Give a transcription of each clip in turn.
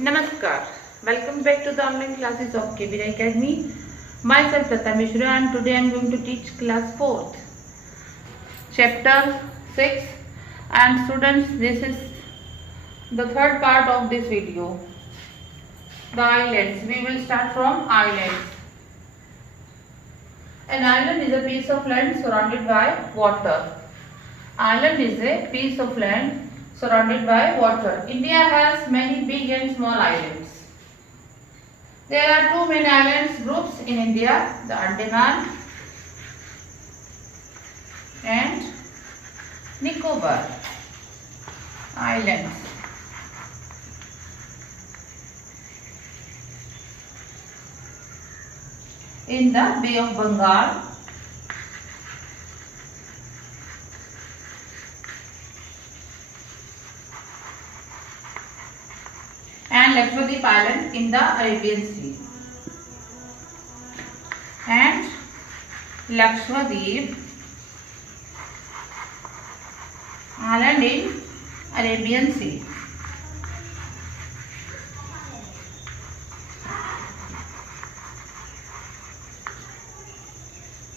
Namaskar. Welcome back to the online classes of KBR Academy. Myself Pratha Mishra and today I am going to teach class 4th. Chapter 6 and students, this is the third part of this video. The islands. We will start from islands. An island is a piece of land surrounded by water. Island is a piece of land surrounded by water. India has many big and small islands. There are two main islands groups in India, the Andaman and Nicobar Islands. In the Bay of Bengal and Lakshadweep Island in the Arabian Sea. And Lakshadweep Island in Arabian Sea.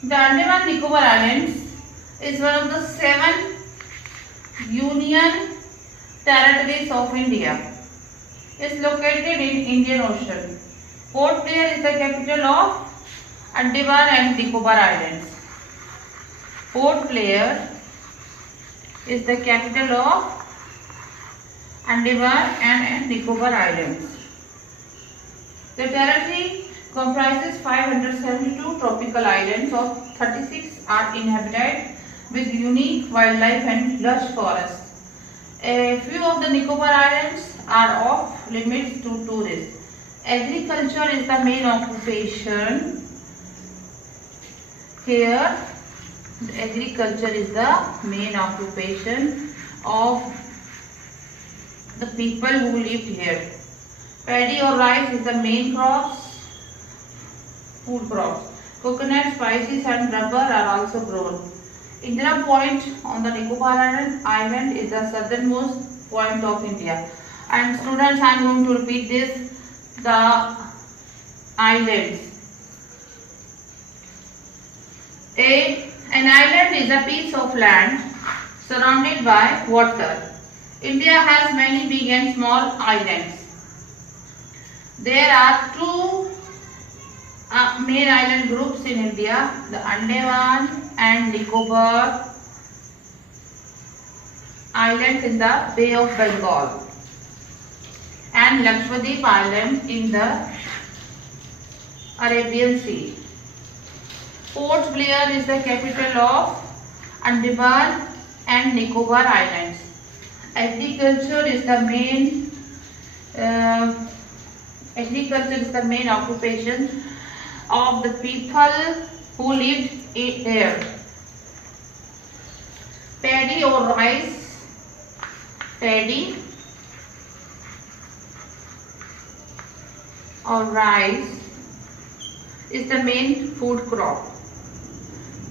The Andaman Nicobar Islands is one of the 7 Union Territories of India. Is located in Indian Ocean. Port Blair is the capital of Andaman and Nicobar Islands. Port Blair is the capital of Andaman and Nicobar Islands. The territory comprises 572 tropical islands, of 36 are inhabited with unique wildlife and lush forests. A few of the Nicobar Islands are off limits to tourists. Agriculture is the main occupation. Here, agriculture is the main occupation of the people who live here. Paddy or rice is the main food crops. Coconut, spices and rubber are also grown. Indira Point on the Nicobar Island is the southernmost point of India. And students, I am going to repeat this, the islands. An island is a piece of land surrounded by water. India has many big and small islands. There are two main island groups in India, the Andaman and Nicobar Islands in the Bay of Bengal and Lakshadweep Island in the Arabian Sea. Port Blair is the capital of Andaman and Nicobar Islands. Agriculture is the main occupation of the people who lived here. Paddy or rice. Paddy or rice is the main food crop.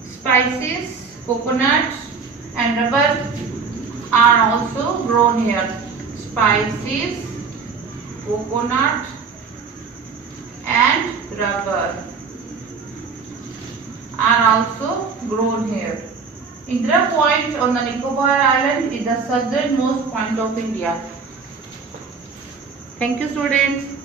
Spices, coconut and rubber are also grown here. Spices, coconut and rubber are also grown here. Indira Point on the Nicobar Island is the southernmost point of India. Thank you, students.